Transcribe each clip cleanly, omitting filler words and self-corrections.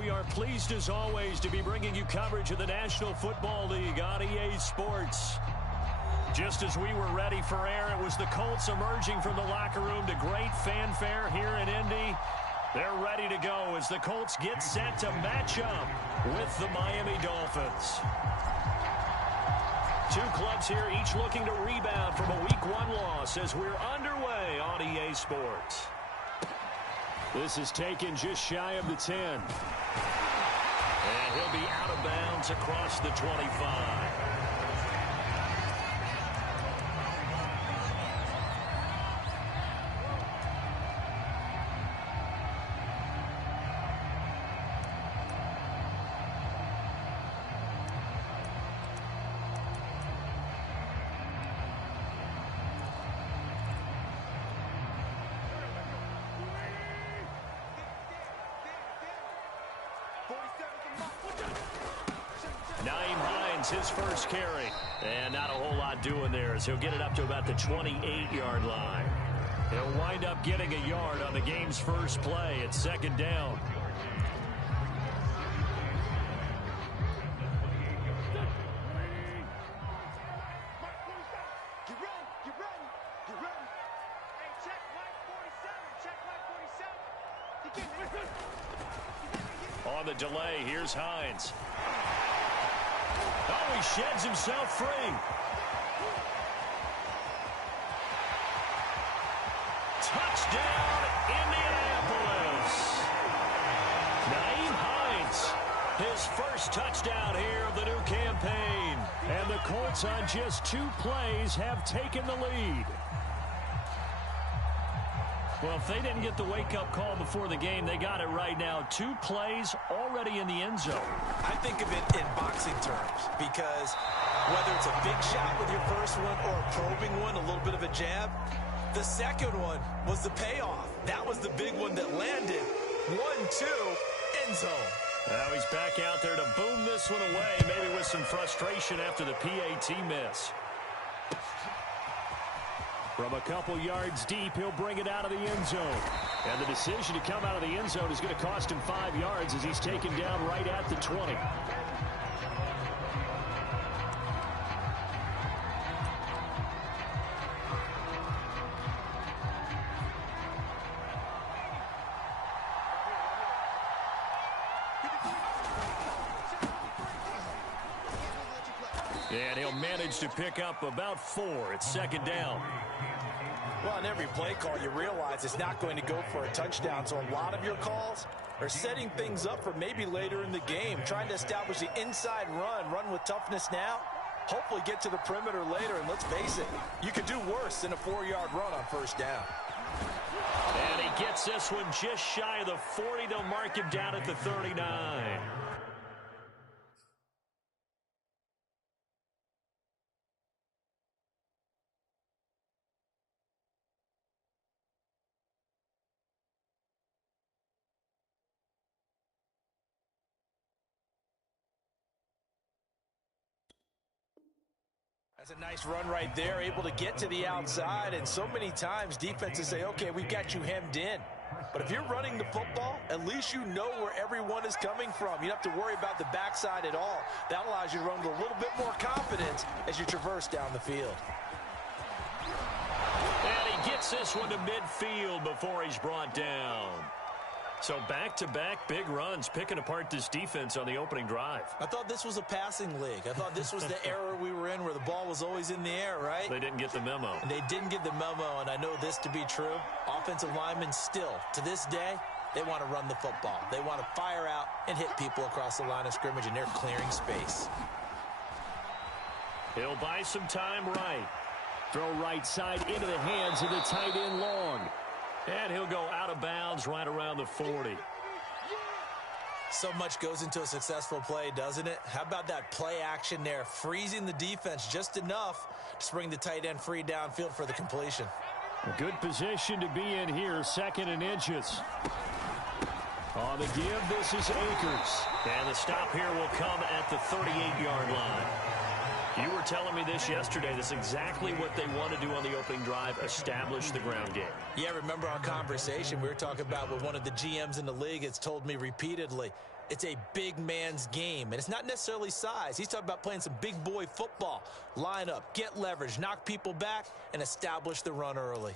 We are pleased as always to be bringing you coverage of the National Football League on EA Sports. Just as we were ready for air, it was the Colts emerging from the locker room to great fanfare here in Indy. They're ready to go as the Colts get set to match up with the Miami Dolphins. Two clubs here, each looking to rebound from a Week 1 loss as we're underway on EA Sports. This is taken just shy of the 10. And he'll be out of bounds across the 25. His first carry, and not a whole lot doing there as he'll get it up to about the 28-yard line. He'll wind up getting a yard on the game's first play at second down. On the delay, here's Hines. Oh, he sheds himself free. Touchdown, Indianapolis. Nyheim Hines, his first touchdown here of the new campaign. And the Colts on just 2 plays have taken the lead. Well, if they didn't get the wake-up call before the game, they got it right now. 2 plays already in the end zone. I think of it in boxing terms because whether it's a big shot with your first one or a probing one, a little bit of a jab, the second one was the payoff. That was the big one that landed. 1-2, end zone. Now he's back out there to boom this one away, maybe with some frustration after the PAT miss. From a couple yards deep, he'll bring it out of the end zone. And the decision to come out of the end zone is going to cost him 5 yards as he's taken down right at the 20. And he'll manage to pick up about 4 at second down. Well, on every play call, you realize it's not going to go for a touchdown. So a lot of your calls are setting things up for maybe later in the game, trying to establish the inside run with toughness now, hopefully get to the perimeter later. And let's face it, you could do worse than a 4-yard run on first down. And he gets this one just shy of the 40. They'll mark him down at the 39. That's a nice run right there, able to get to the outside, and so many times defenses say, okay, we got you hemmed in. But if you're running the football, at least you know where everyone is coming from. You don't have to worry about the backside at all. That allows you to run with a little bit more confidence as you traverse down the field. And he gets this one to midfield before he's brought down. So back-to-back big runs, picking apart this defense on the opening drive. I thought this was a passing league. I thought this was the era we were in where the ball was always in the air, right? They didn't get the memo. And they didn't get the memo, and I know this to be true. Offensive linemen still, to this day, they want to run the football. They want to fire out and hit people across the line of scrimmage, and they're clearing space. He'll buy some time right. Throw right side into the hands of the tight end Long. And he'll go out of bounds right around the 40. So much goes into a successful play, doesn't it? How about that play action there, freezing the defense just enough to bring the tight end free downfield for the completion. A good position to be in here, 2nd and inches. On the give, this is Akers. And the stop here will come at the 38-yard line. You were telling me this yesterday. This is exactly what they want to do on the opening drive, establish the ground game. Yeah, remember our conversation. We were talking about what one of the GMs in the league has told me repeatedly. It's a big man's game, and it's not necessarily size. He's talking about playing some big boy football. Line up, get leverage, knock people back, and establish the run early.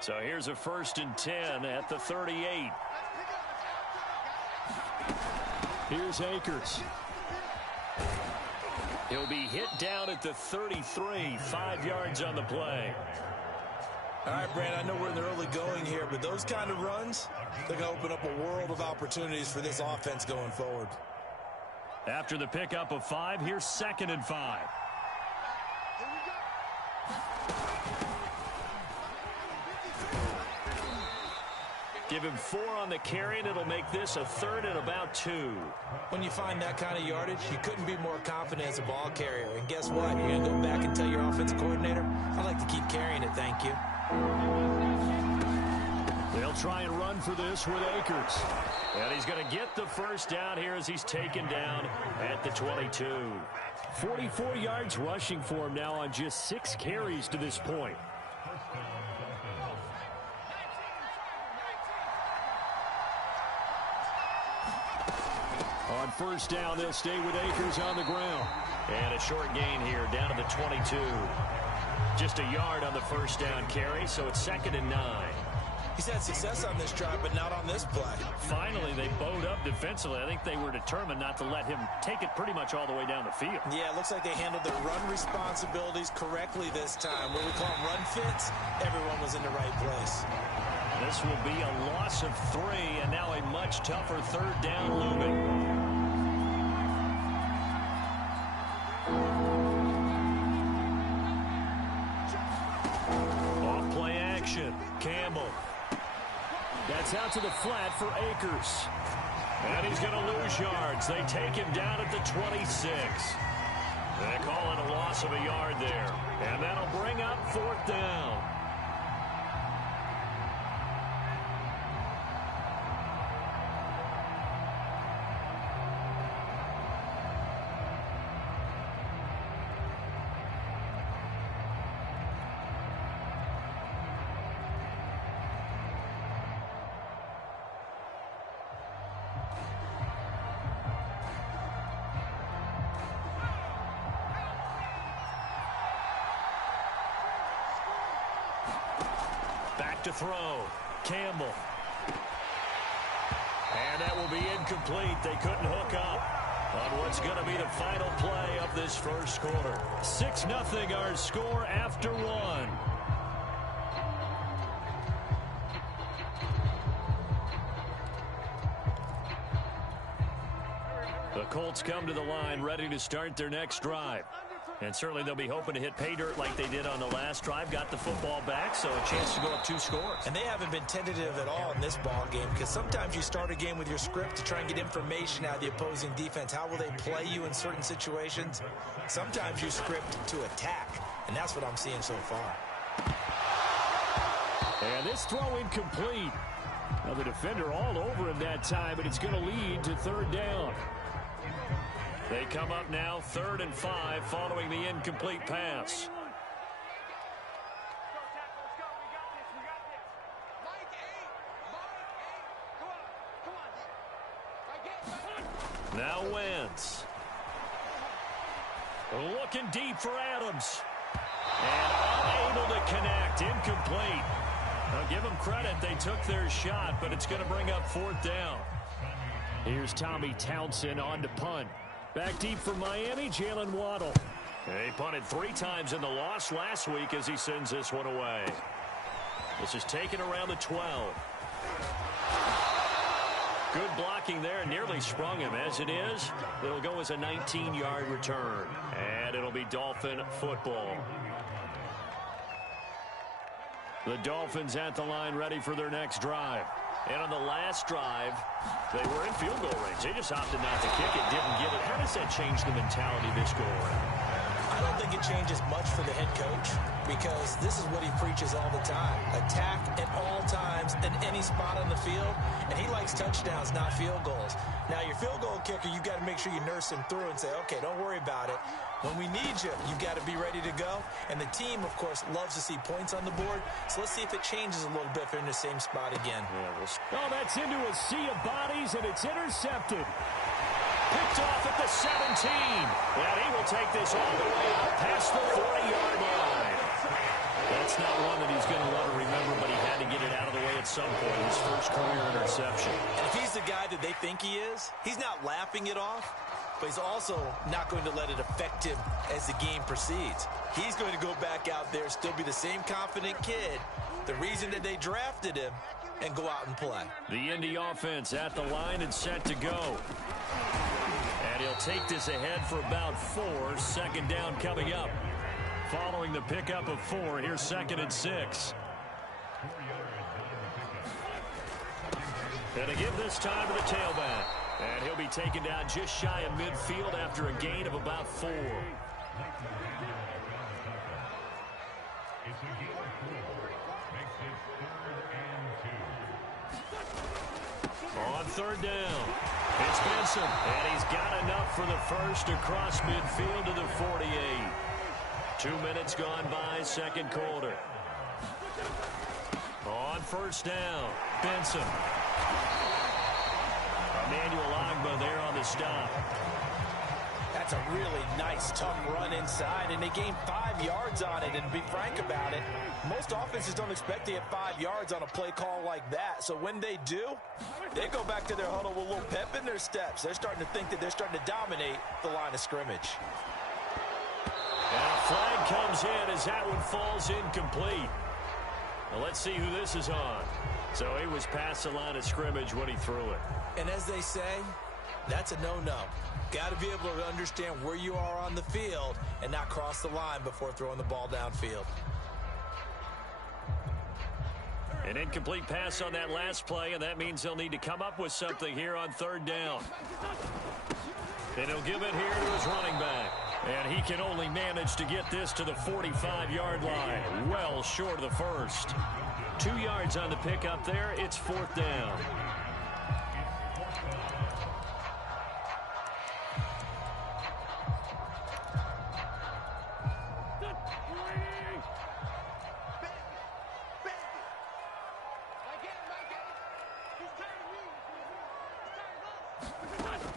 So here's a 1st and 10 at the 38. Here's Akers. He'll be hit down at the 33, 5 yards on the play. All right, Brand, I know we're in the early going here, but those kind of runs, they're going to open up a world of opportunities for this offense going forward. After the pickup of 5, here's 2nd and 5. Give him 4 on the carry, and it'll make this a 3rd and about 2. When you find that kind of yardage, you couldn't be more confident as a ball carrier. And guess what? You're going to go back and tell your offensive coordinator, I'd like to keep carrying it, thank you. They'll try and run for this with Akers. And he's going to get the 1st down here as he's taken down at the 22. 44 yards rushing for him now on just 6 carries to this point. On 1st down, they'll stay with Akers on the ground. And a short gain here, down to the 22. Just a yard on the 1st down carry, so it's 2nd and 9. He's had success on this drive, but not on this play. Finally, they bowed up defensively. I think they were determined not to let him take it pretty much all the way down the field. Yeah, it looks like they handled their run responsibilities correctly this time. What we call them run fits, everyone was in the right place. This will be a loss of 3, and now a much tougher 3rd down looming. Off-play action. Campbell. That's out to the flat for Akers. And he's going to lose yards. They take him down at the 26. They call it a loss of a yard there. And that'll bring up 4th down. To throw. Campbell. And that will be incomplete. They couldn't hook up on what's going to be the final play of this 1st quarter. 6-0 our score after 1. The Colts come to the line ready to start their next drive. And certainly they'll be hoping to hit pay dirt like they did on the last drive. Got the football back, so a chance to go up 2 scores. And they haven't been tentative at all in this ball game, because sometimes you start a game with your script to try and get information out of the opposing defense. How will they play you in certain situations? Sometimes you script to attack, and that's what I'm seeing so far. And this throw incomplete. Now the defender all over him that time, but it's going to lead to 3rd down. They come up now 3rd and 5 following the incomplete pass. Now Wentz. Looking deep for Adams. And unable to connect. Incomplete. Now give them credit. They took their shot, but it's going to bring up 4th down. Here's Tommy Townsend on to punt. Back deep for Miami, Jalen Waddle. He punted 3 times in the loss last week as he sends this one away. This is taken around the 12. Good blocking there, nearly sprung him. As it is, it'll go as a 19-yard return. And it'll be Dolphin football. The Dolphins at the line ready for their next drive. And on the last drive, they were in field goal range. They just opted not to kick it, didn't get it. How does that change the mentality of this go around? I don't think it changes much for the head coach because this is what he preaches all the time. Attack at all times in any spot on the field, and he likes touchdowns, not field goals. Now, your field goal kicker, you've got to make sure you nurse him through and say, okay, don't worry about it. When we need you, you've got to be ready to go. And the team, of course, loves to see points on the board. So let's see if it changes a little bit if they're in the same spot again. Oh, that's into a sea of bodies, and it's intercepted. Picked off at the 17. And he will take this all the way up past the 40-yard line. That's not one that he's going to want to remember, but he had to get it out of the way at some point. His first career interception. And if he's the guy that they think he is, he's not laughing it off, but he's also not going to let it affect him as the game proceeds. He's going to go back out there, still be the same confident kid, the reason that they drafted him, and go out and play. The Indy offense at the line and set to go. And he'll take this ahead for about 4. Second down coming up. Following the pickup of 4, here's 2nd and 6. And to give this time to the tailback. And he'll be taken down just shy of midfield after a gain of about 4. On 3rd down, it's Benson, and he's got enough for the first across midfield to the 48. 2 minutes gone by, second quarter. On 1st down, Benson. Emmanuel Agba there on the stop. That's a really nice, tough run inside, and they gained 5 yards on it. And to be frank about it, most offenses don't expect to get 5 yards on a play call like that. So when they do, they go back to their huddle with a little pep in their steps. They're starting to think that they're starting to dominate the line of scrimmage. And a flag comes in as that one falls incomplete. Well, let's see who this is on. So he was past the line of scrimmage when he threw it. And as they say, that's a no-no. Got to be able to understand where you are on the field and not cross the line before throwing the ball downfield. An incomplete pass on that last play, and that means they'll need to come up with something here on 3rd down. And he'll give it here to his running back. And he can only manage to get this to the 45-yard line. Well short of the first. 2 yards on the pickup there. It's 4th down.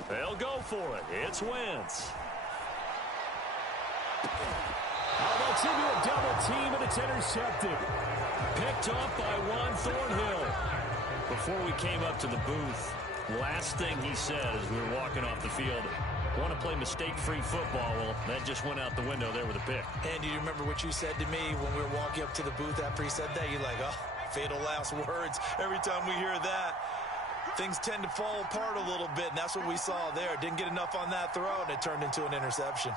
They'll go for it. It's Wentz. Oh, that's into a double team, and it's intercepted. Picked off by Juan Thornhill. Before we came up to the booth, last thing he said as we were walking off the field, want to play mistake-free football. Well, that just went out the window there with a pick. And do you remember what you said to me when we were walking up to the booth after he said that? You're like, oh, fatal last words. Every time we hear that, things tend to fall apart a little bit, and that's what we saw there. Didn't get enough on that throw, and it turned into an interception.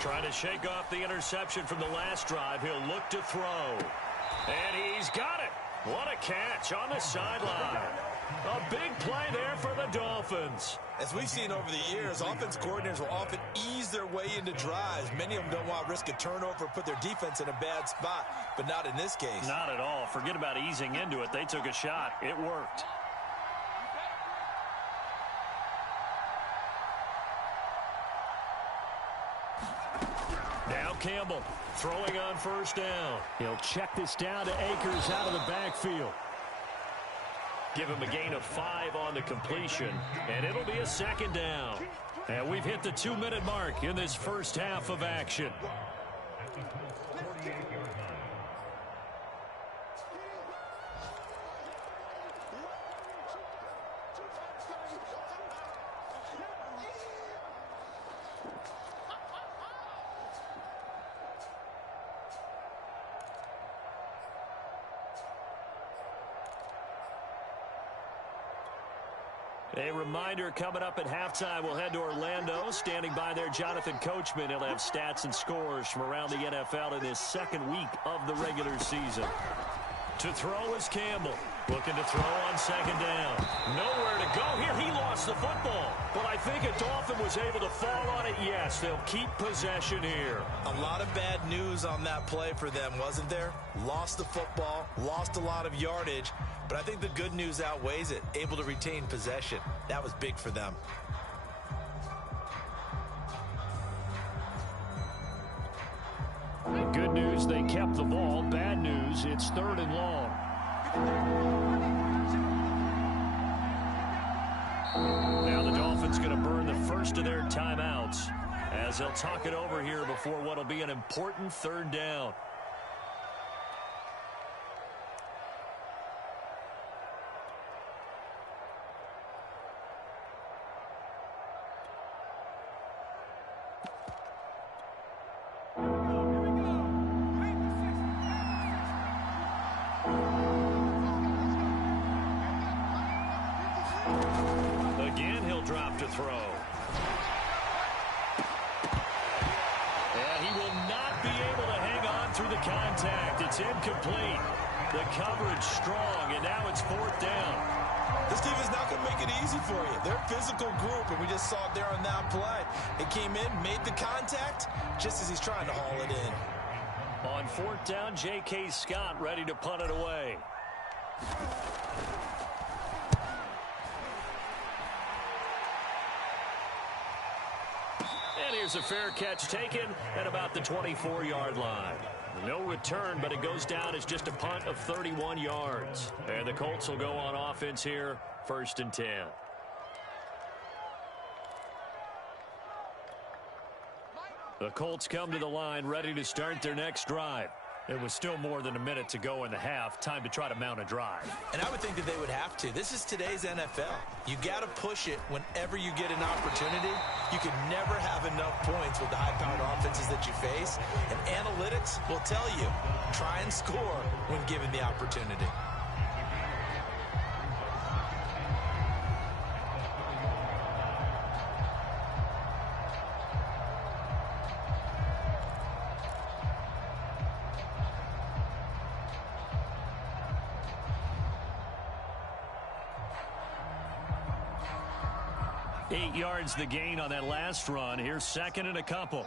Trying to shake off the interception from the last drive. He'll look to throw. And he's got it. What a catch on the sideline. A big play there for the Dolphins. As we've seen over the years, offense coordinators will often ease their way into drives. Many of them don't want to risk a turnover or put their defense in a bad spot, but not in this case. Not at all. Forget about easing into it. They took a shot. It worked. Now Campbell throwing on 1st down. He'll check this down to Akers out of the backfield. Give him a gain of 5 on the completion, and it'll be a 2nd down. And we've hit the 2-minute mark in this first half of action. A reminder coming up at halftime, we'll head to Orlando. Standing by there, Jonathan Coachman. He'll have stats and scores from around the NFL in his 2nd week of the regular season. To throw is Campbell. Looking to throw on second down. Nowhere to go here. He lost the football. But I think a Dolphin was able to fall on it. Yes, they'll keep possession here. A lot of bad news on that play for them, wasn't there? Lost the football, lost a lot of yardage. But I think the good news outweighs it. Able to retain possession. That was big for them. Good news, they kept the ball. Bad news, it's 3rd and long. Now the Dolphins going to burn the first of their timeouts as they'll talk it over here before what will be an important 3rd down. Again, he'll drop to throw. And he will not be able to hang on through the contact. It's incomplete. The coverage strong, and now it's 4th down. This team is not going to make it easy for you. They're a physical group, and we just saw it there on that play. It came in, made the contact, just as he's trying to haul it in. On 4th down, J.K. Scott ready to punt it away. And here's a fair catch taken at about the 24-yard line. No return, but it goes down as just a punt of 31 yards. And the Colts will go on offense here, 1st and 10. The Colts come to the line ready to start their next drive. It was still more than a minute to go in the half. Time to try to mount a drive. And I would think that they would have to. This is today's NFL. You got to push it whenever you get an opportunity. You can never have enough points with the high-powered offenses that you face. And analytics will tell you, try and score when given the opportunity. Eight yards the gain on that last run. Here's 2nd and a couple.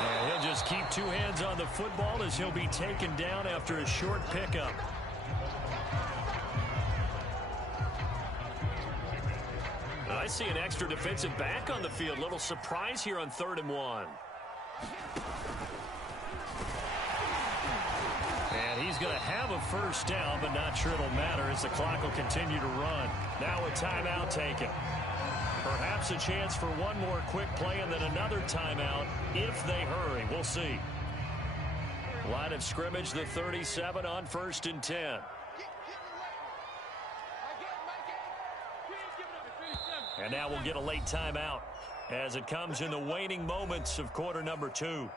And he'll just keep 2 hands on the football as he'll be taken down after a short pickup. I see an extra defensive back on the field. Little surprise here on 3rd and 1. And he's going to have a first down, but not sure it'll matter as the clock will continue to run. Now a timeout taken. Perhaps a chance for one more quick play and then another timeout if they hurry. We'll see. Line of scrimmage, the 37 on 1st and 10. And now we'll get a late timeout as it comes in the waning moments of quarter number 2.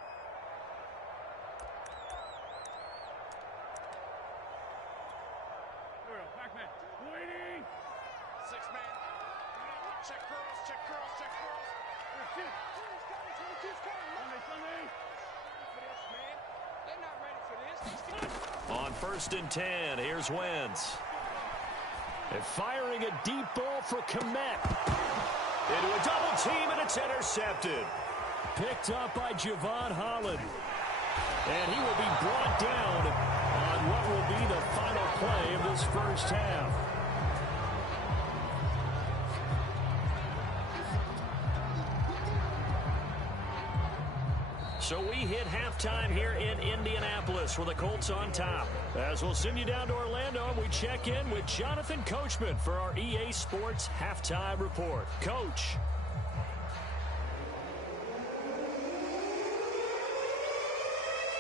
On 1st and 10, here's Wentz. And firing a deep ball for Kmet. Into a double team, and it's intercepted. Picked up by Javon Holland. And he will be brought down on what will be the final play of this first half. So we hit halftime here in Indianapolis with the Colts on top. As we'll send you down to Orlando, we check in with Jonathan Coachman for our EA Sports Halftime Report. Coach.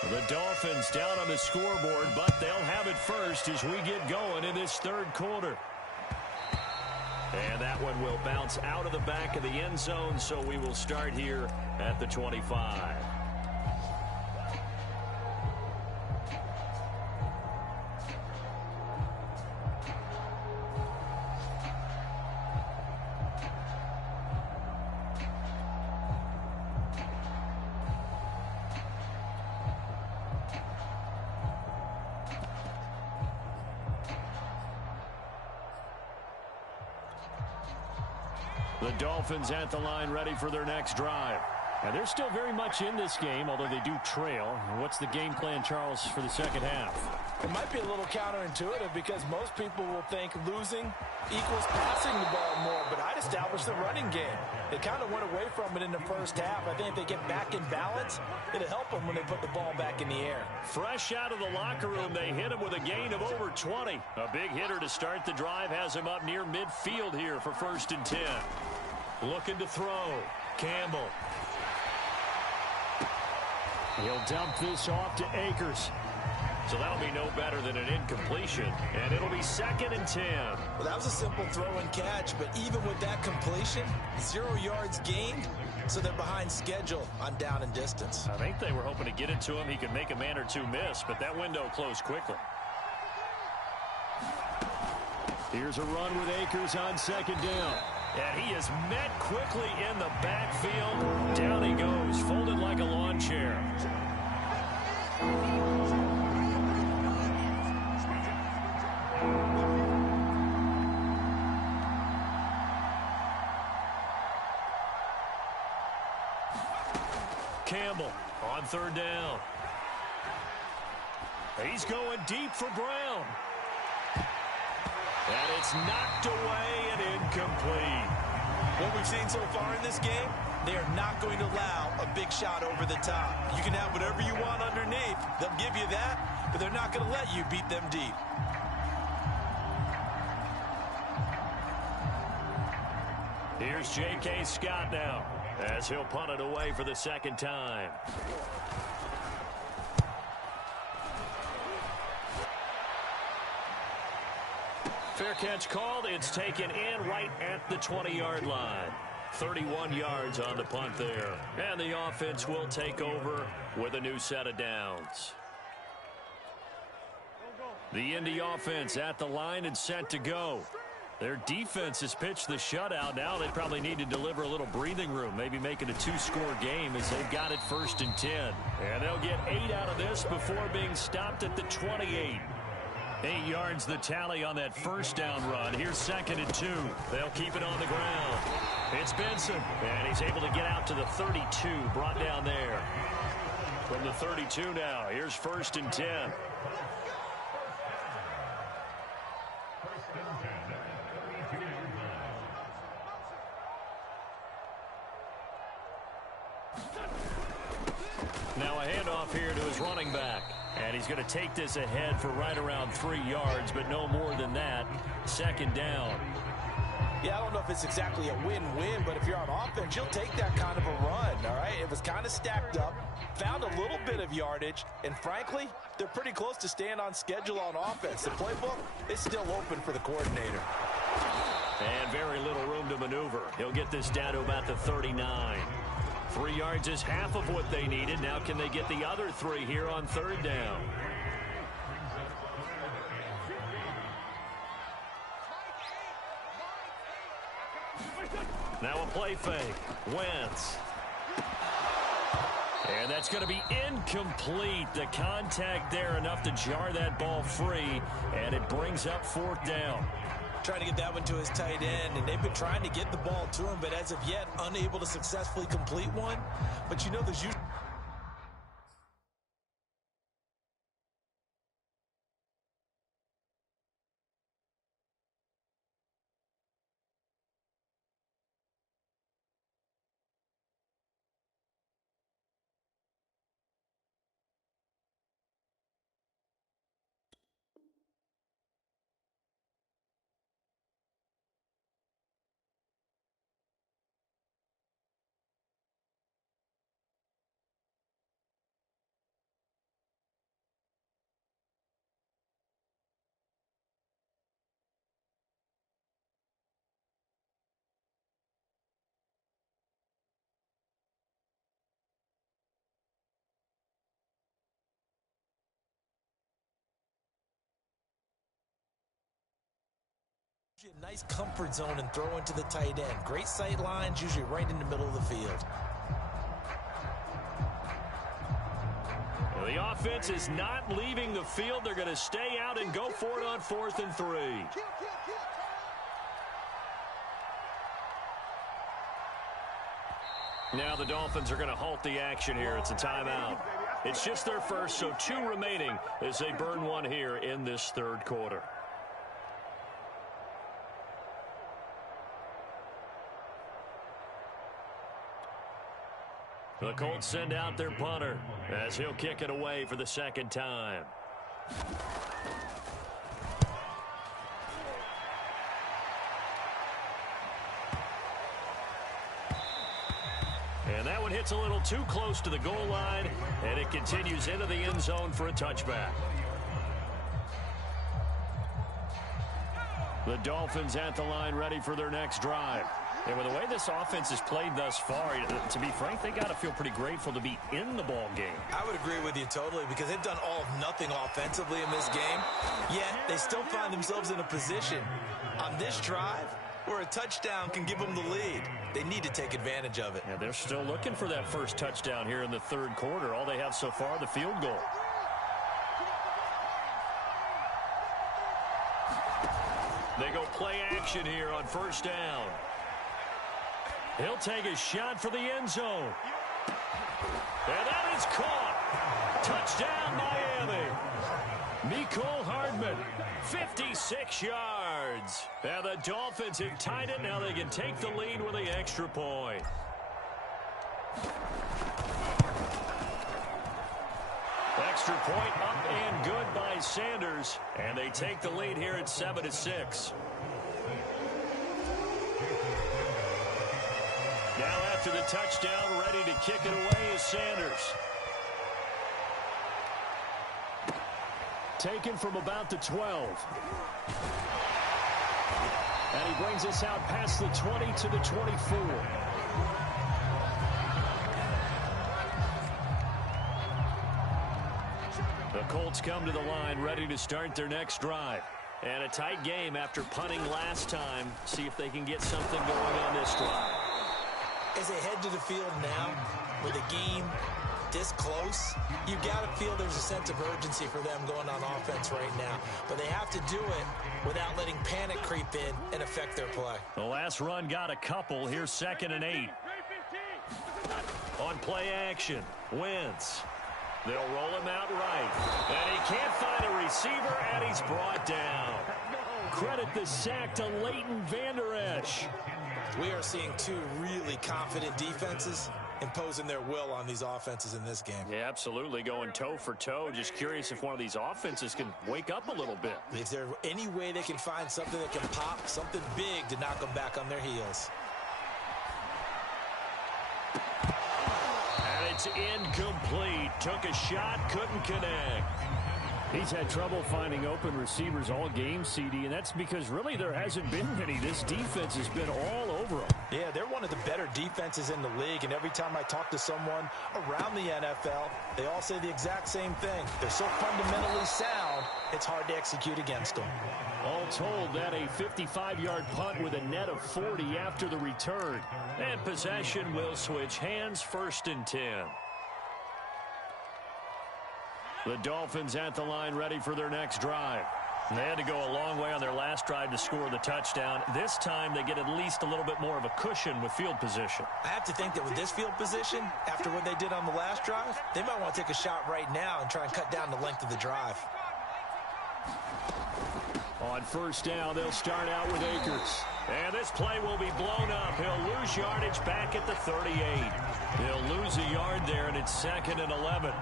The Dolphins down on the scoreboard, but they'll have it first as we get going in this 3rd quarter. And that one will bounce out of the back of the end zone, so we will start here at the 25. The Dolphins at the line ready for their next drive. And they're still very much in this game, although they do trail. What's the game plan, Charles, for the second half? It might be a little counterintuitive because most people will think losing equals passing the ball more, but I'd establish the running game. They kind of went away from it in the first half. I think if they get back in balance, it'll help them when they put the ball back in the air. Fresh out of the locker room, they hit him with a gain of over 20. A big hitter to start the drive has him up near midfield here for 1st and 10. Looking to throw. Campbell. He'll dump this off to Akers. So that'll be no better than an incompletion. And it'll be 2nd and 10. Well, that was a simple throw and catch, but even with that completion, 0 yards gained, so they're behind schedule on down and distance. I think they were hoping to get it to him. He could make a man or two miss, but that window closed quickly. Here's a run with Akers on 2nd down. And he is met quickly in the backfield. Down he goes, folded like a lawn chair. Campbell on 3rd down. He's going deep for Brown. And it's knocked away and incomplete. What we've seen so far in this game, they are not going to allow a big shot over the top. You can have whatever you want underneath. They'll give you that, but they're not going to let you beat them deep. Here's J.K. Scott now, as he'll punt it away for the 2nd time. Fair catch called. It's taken in right at the 20-yard line. 31 yards on the punt there. And the offense will take over with a new set of downs. The Indy offense at the line and set to go. Their defense has pitched the shutout. Now they probably need to deliver a little breathing room, maybe make it a 2-score game as they've got it 1st and 10. And they'll get 8 out of this before being stopped at the 28. 8 yards the tally on that 1st down run. Here's 2nd and 2. They'll keep it on the ground. It's Benson, and he's able to get out to the 32, brought down there. From the 32 now, here's 1st and 10. Now a handoff here to his running back. And he's going to take this ahead for right around 3 yards, but no more than that. 2nd down. Yeah, I don't know if it's exactly a win-win, but if you're on offense, you'll take that kind of a run, all right? It was kind of stacked up, found a little bit of yardage, and frankly, they're pretty close to staying on schedule on offense. The playbook is still open for the coordinator. And very little room to maneuver. He'll get this down to about the 39. 3 yards is half of what they needed. Now can they get the other 3 here on 3rd down? Now a play fake. Wentz. And that's going to be incomplete. The contact there enough to jar that ball free. And it brings up 4th down. Trying to get that one to his tight end, and they've been trying to get the ball to him, but as of yet, unable to successfully complete one. But you know, there's usually a nice comfort zone and throw into the tight end. Great sight lines, usually right in the middle of the field. Well, the offense is not leaving the field. They're going to stay out and go for it on 4th and 3. Now the Dolphins are going to halt the action here. It's a timeout. It's just their first, so 2 remaining as they burn one here in this third quarter. The Colts send out their punter as he'll kick it away for the second time. And that one hits a little too close to the goal line, and it continues into the end zone for a touchback. The Dolphins at the line ready for their next drive. And with the way this offense has played thus far, to be frank, they got to feel pretty grateful to be in the ball game. I would agree with you totally because they've done all of nothing offensively in this game, yet they still find themselves in a position on this drive where a touchdown can give them the lead. They need to take advantage of it. Yeah, they're still looking for that first touchdown here in the third quarter. All they have so far, the field goal. They go play action here on first down. He'll take a shot for the end zone. And that is caught. Touchdown, Miami. Mecole Hardman, 56 yards. And the Dolphins have tied it. Now they can take the lead with the extra point. Extra point up and good by Sanders. And they take the lead here at 7-6. Now after the touchdown, ready to kick it away is Sanders. Taken from about the 12. And he brings us out past the 20 to the 24. The Colts come to the line, ready to start their next drive. And a tight game after punting last time. See if they can get something going on this drive. As they head to the field now, with the game this close, you got to feel there's a sense of urgency for them going on offense right now. But they have to do it without letting panic creep in and affect their play. The last run got a couple. Here's 2nd and 8. On play action, Wentz. They'll roll him out right. And he can't find a receiver, and he's brought down. Credit the sack to Leighton Vander Esch. We are seeing 2 really confident defenses imposing their will on these offenses in this game. Yeah, absolutely, going toe for toe. Just curious if one of these offenses can wake up a little bit. Is there any way they can find something that can pop, something big to knock them back on their heels? And it's incomplete. Took a shot, couldn't connect. He's had trouble finding open receivers all game, CD, and that's because really there hasn't been many. This defense has been all over them. Yeah, they're one of the better defenses in the league, and every time I talk to someone around the NFL, they all say the exact same thing. They're so fundamentally sound, it's hard to execute against them. All told, that a 55-yard punt with a net of 40 after the return. And possession will switch hands, 1st and 10. The Dolphins at the line ready for their next drive. They had to go a long way on their last drive to score the touchdown. This time they get at least a little bit more of a cushion with field position. I have to think that with this field position, after what they did on the last drive, they might want to take a shot right now and try and cut down the length of the drive. On first down, they'll start out with Akers. And this play will be blown up. He'll lose yardage back at the 38. He'll lose a yard there, and it's 2nd and 11.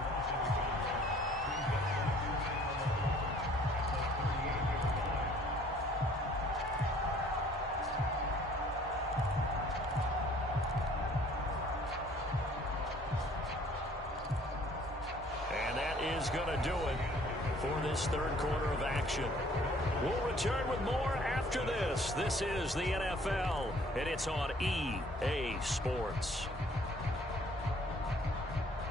Going to do it for this third quarter of action. We'll return with more after this. This is the NFL, and it's on EA Sports.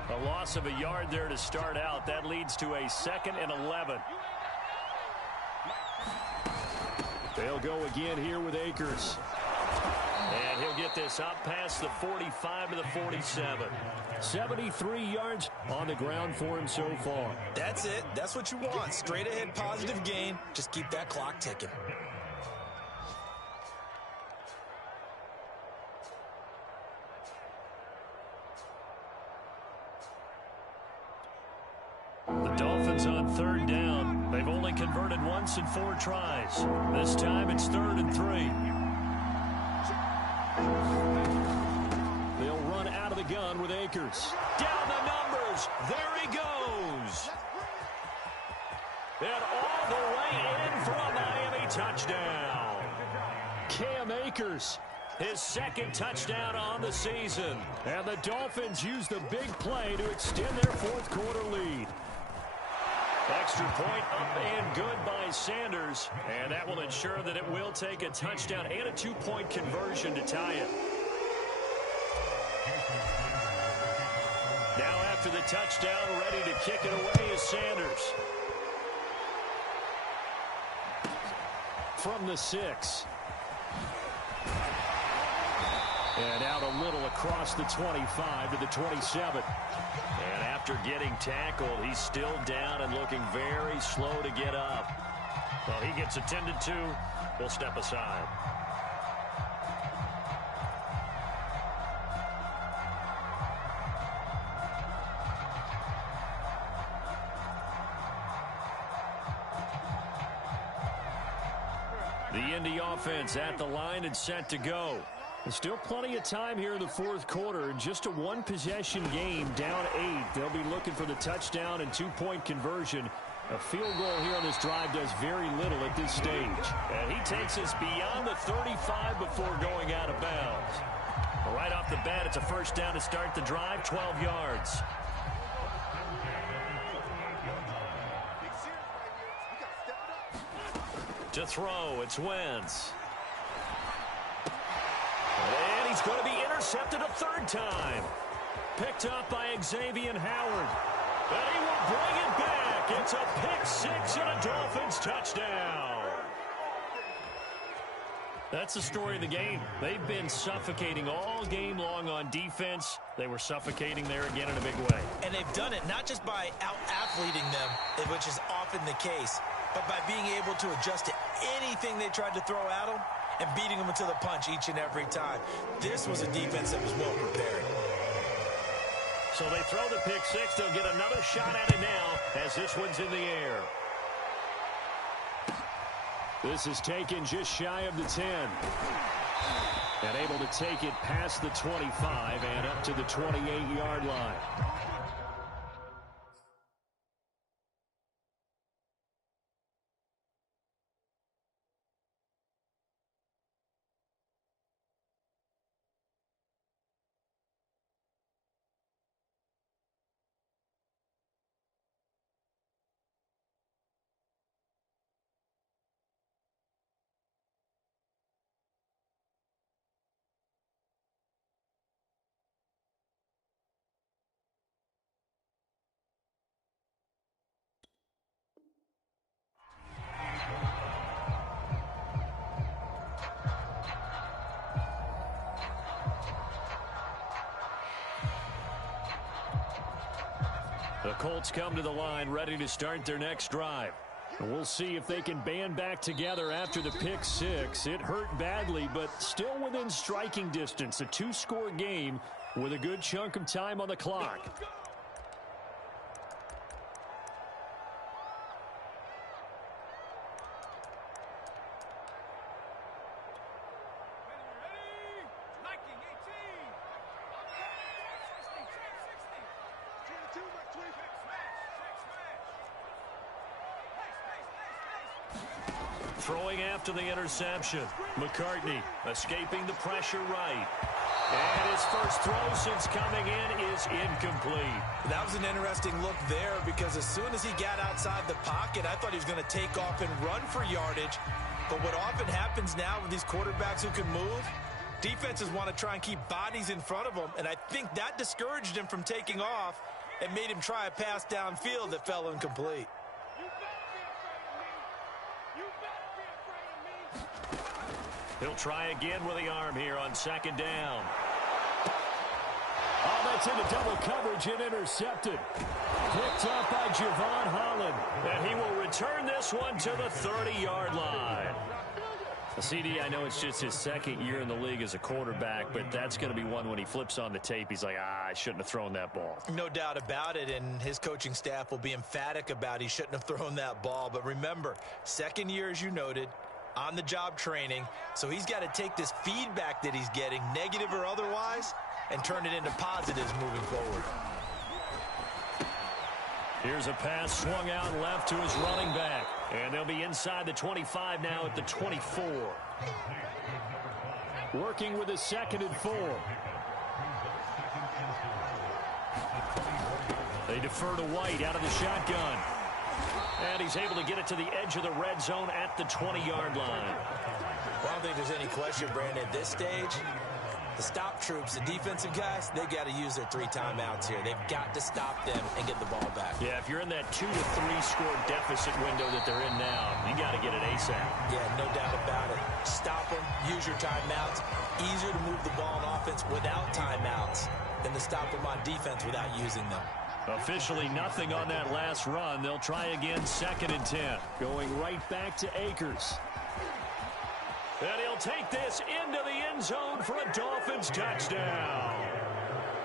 A loss of a yard there to start out. That leads to a 2nd and 11. They'll go again here with Akers. And he'll get this up past the 45 to the 47. 73 yards on the ground for him so far. That's it. That's what you want. Straight ahead positive gain. Just keep that clock ticking. converted once in 4 tries. This time it's 3rd and 3. They'll run out of the gun with Akers. Down the numbers. There he goes. And all the way in for a Miami touchdown. Cam Akers, his 2nd touchdown on the season. And the Dolphins use the big play to extend their 4th quarter lead. Extra point up and good by Sanders. And that will ensure that it will take a touchdown and a 2-point conversion to tie it. Now after the touchdown, ready to kick it away is Sanders. From the 6. And out a little across the 25 to the 27. And after getting tackled, he's still down and looking very slow to get up. Well, he gets attended to. We'll step aside. The Indy offense at the line and set to go. There's still plenty of time here in the 4th quarter. Just a 1-possession game, down 8. They'll be looking for the touchdown and 2-point conversion. A field goal here on this drive does very little at this stage. And he takes us beyond the 35 before going out of bounds. Right off the bat, it's a 1st down to start the drive, 12 yards. To throw, it's Wentz. And he's going to be intercepted a 3rd time. Picked up by Xavier Howard. And he will bring it back. It's a pick 6 and a Dolphins touchdown. That's the story of the game. They've been suffocating all game long on defense. They were suffocating there again in a big way. And they've done it not just by out-athleting them, which is often the case, but by being able to adjust to anything they tried to throw at them and beating them into the punch each and every time. This was a defense that was well prepared. So they throw the pick 6. They'll get another shot at it now as this one's in the air. This is taken just shy of the 10. And able to take it past the 25 and up to the 28-yard line. The Colts come to the line ready to start their next drive. And we'll see if they can band back together after the pick 6. It hurt badly, but still within striking distance. A 2-score game with a good chunk of time on the clock. Throwing after the interception. McCartney escaping the pressure right. And his first throw since coming in is incomplete. That was an interesting look there because as soon as he got outside the pocket, I thought he was going to take off and run for yardage. But what often happens now with these quarterbacks who can move, defenses want to try and keep bodies in front of them. And I think that discouraged him from taking off and made him try a pass downfield that fell incomplete. He'll try again with the arm here on 2nd down. Oh, that's into double coverage and intercepted. Picked up by Javon Holland. And he will return this one to the 30-yard line. CD, I know it's just his second year in the league as a quarterback, but that's going to be one when he flips on the tape. He's like, I shouldn't have thrown that ball. No doubt about it, and his coaching staff will be emphatic about he shouldn't have thrown that ball. But remember, second year, as you noted, on-the-job training, so he's got to take this feedback that he's getting, negative or otherwise, and turn it into positives moving forward. Here's a pass swung out left to his running back. And they'll be inside the 25 now at the 24. Working with a 2nd and 4. They defer to White out of the shotgun. And he's able to get it to the edge of the red zone at the 20-yard line. Well, I don't think there's any question, Brandon, at this stage. The stop troops, the defensive guys, they got to use their 3 timeouts here. They've got to stop them and get the ball back. Yeah, if you're in that 2 to 3 score deficit window that they're in now, you got to get it ASAP. Yeah, no doubt about it. Stop them, use your timeouts. Easier to move the ball on offense without timeouts than to stop them on defense without using them. Officially nothing on that last run. They'll try again, 2nd and 10. Going right back to Akers. And he'll take this into the end zone for a Dolphins touchdown.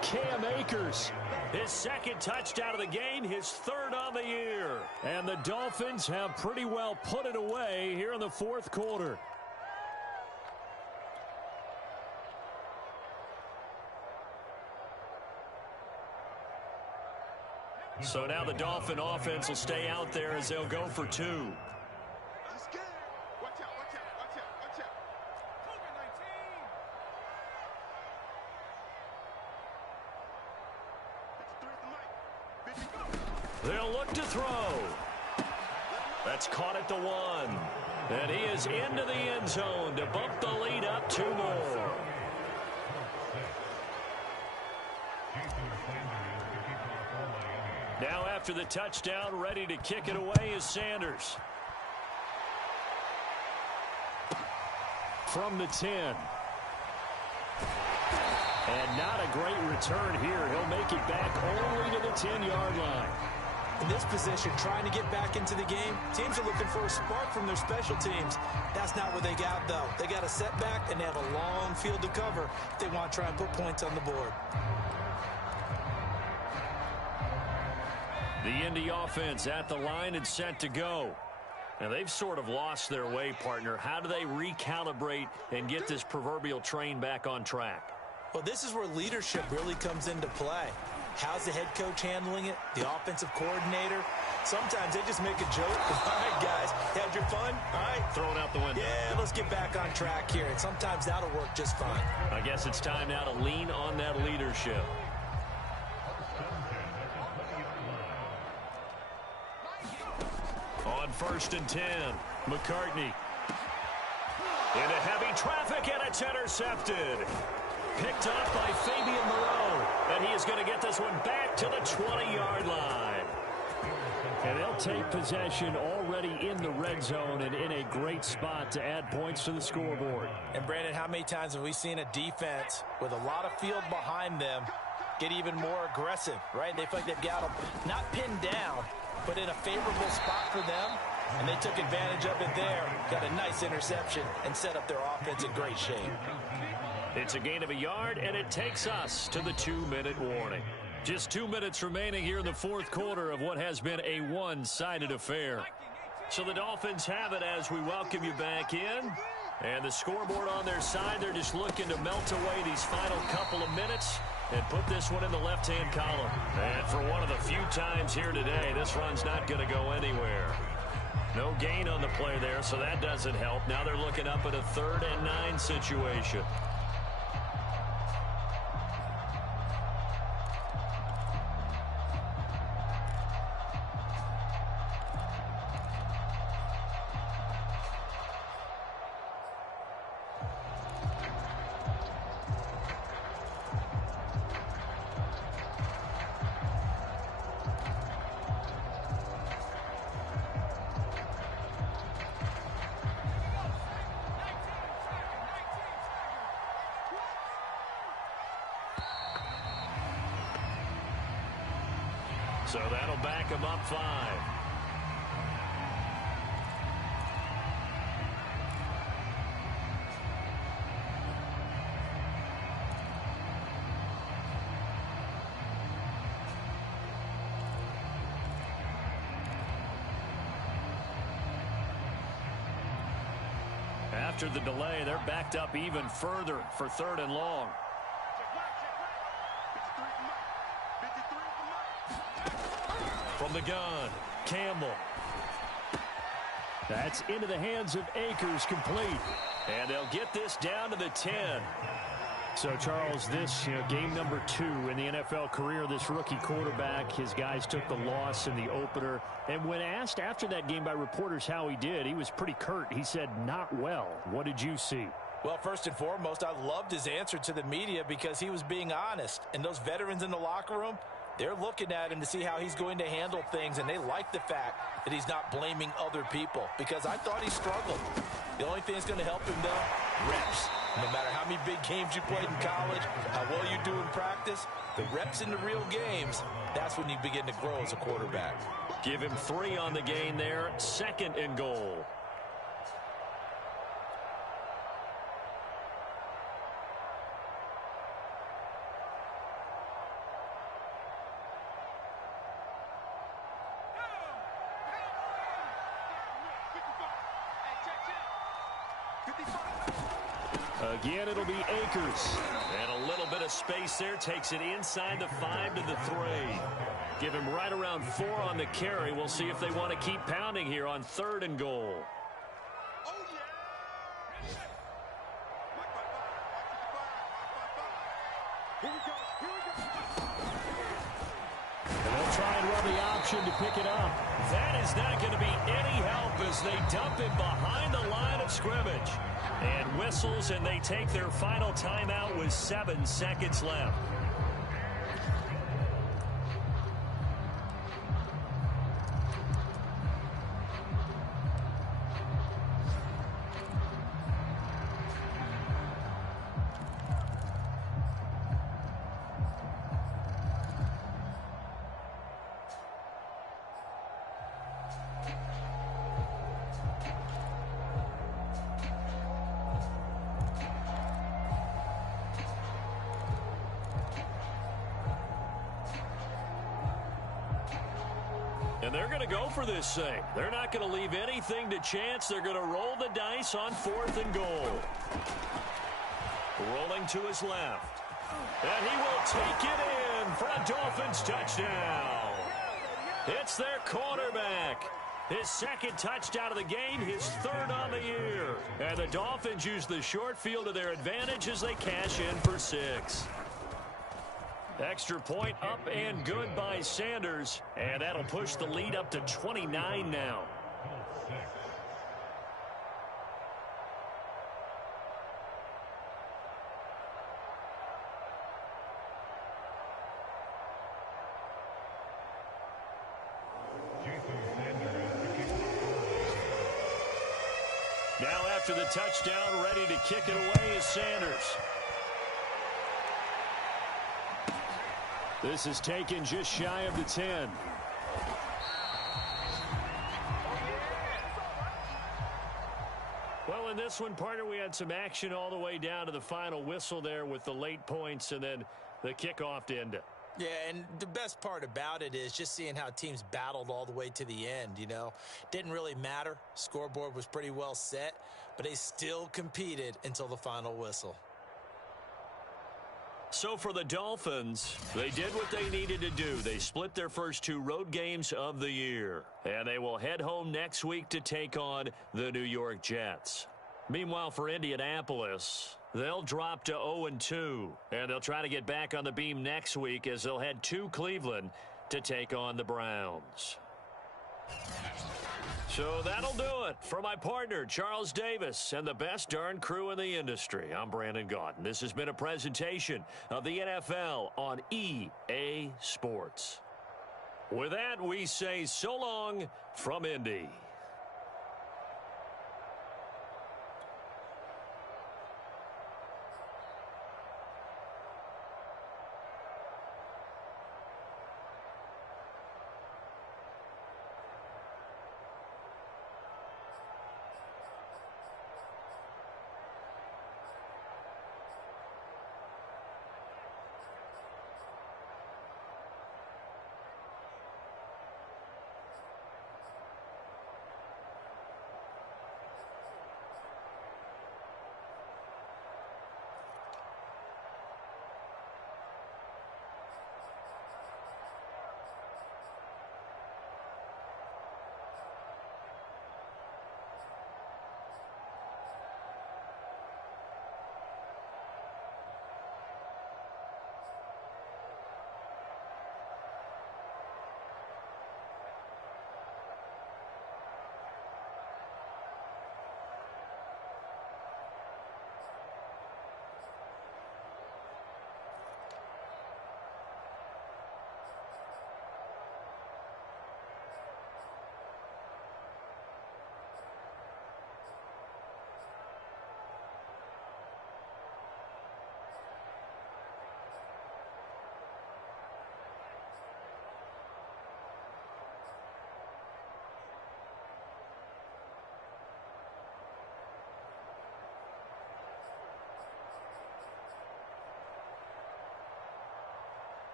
Cam Akers, his 2nd touchdown of the game, his 3rd on the year. And the Dolphins have pretty well put it away here in the 4th quarter. So now the Dolphin offense will stay out there as they'll go for 2. They'll look to throw. That's caught at the 1. And he is into the end zone to bump the lead up 2 more. Now after the touchdown, ready to kick it away is Sanders. From the 10. And not a great return here. He'll make it back only to the 10-yard line. In this position, trying to get back into the game, teams are looking for a spark from their special teams. That's not what they got, though. They got a setback, and they have a long field to cover if they want to try and put points on the board. The Indy offense at the line and set to go. Now, they've sort of lost their way, partner. How do they recalibrate and get this proverbial train back on track? Well, this is where leadership really comes into play. How's the head coach handling it? The offensive coordinator? Sometimes they just make a joke. All right, guys, had your fun? All right. Throw it out the window. Yeah, let's get back on track here. And sometimes that'll work just fine. I guess it's time now to lean on that leadership. On 1st and 10, McCartney. Into heavy traffic, and it's intercepted. Picked up by Fabian Moreau, and he is going to get this one back to the 20-yard line. And they'll take possession already in the red zone and in a great spot to add points to the scoreboard. And, Brandon, how many times have we seen a defense with a lot of field behind them get even more aggressive, right? They feel like they've got them not pinned down, but in a favorable spot for them, and they took advantage of it there, got a nice interception, and set up their offense in great shape. It's a gain of a yard, and it takes us to the 2-minute warning. Just 2 minutes remaining here in the 4th quarter of what has been a one-sided affair. So the Dolphins have it as we welcome you back in. And the scoreboard on their side, they're just looking to melt away these final couple of minutes and put this one in the left-hand column. And for one of the few times here today, this run's not going to go anywhere. No gain on the play there, so that doesn't help. Now they're looking up at a 3rd and 9 situation. So that'll back him up 5. after the delay, they're backed up even further for 3rd and long. From the gun, Campbell. That's into the hands of Akers, complete. And they'll get this down to the 10. So, Charles, this game number 2 in the NFL career, this rookie quarterback, his guys took the loss in the opener. And when asked after that game by reporters how he did, he was pretty curt. He said, not well. What did you see? Well, first and foremost, I loved his answer to the media because he was being honest. And those veterans in the locker room, they're looking at him to see how he's going to handle things, and they like the fact that he's not blaming other people because I thought he struggled. The only thing that's going to help him, though, reps. No matter how many big games you played in college, how well you do in practice, the reps in the real games, that's when you begin to grow as a quarterback. Give him 3 on the gain there, 2nd and goal. Again, it'll be Akers. And a little bit of space there. Takes it inside the 5 to the 3. Give him right around 4 on the carry. We'll see if they want to keep pounding here on 3rd and goal. And they'll try and run the option to pick it up. That is not going to be any help as they dump him behind the line of scrimmage. And whistles, and they take their final timeout with 7 seconds left. And they're going to go for this thing. They're not going to leave anything to chance. They're going to roll the dice on 4th and goal. Rolling to his left. And he will take it in for a Dolphins touchdown. It's their quarterback. His 2nd touchdown of the game, his 3rd on the year. And the Dolphins use the short field to their advantage as they cash in for 6. Extra point up and good by Sanders. And that'll push the lead up to 29 now. Now after the touchdown, ready to kick it away is Sanders. This is taken just shy of the 10. Well, in this one, partner, we had some action all the way down to the final whistle there with the late points and then the kickoff to end it. Yeah, and the best part about it is just seeing how teams battled all the way to the end, you know. Didn't really matter. Scoreboard was pretty well set, but they still competed until the final whistle. So for the Dolphins, they did what they needed to do. They split their first 2 road games of the year. And they will head home next week to take on the New York Jets. Meanwhile, for Indianapolis, they'll drop to 0-2. And they'll try to get back on the beam next week as they'll head to Cleveland to take on the Browns. So that'll do it for my partner, Charles Davis, and the best darn crew in the industry. I'm Brandon Gaudin. This has been a presentation of the NFL on EA Sports. With that, we say so long from Indy.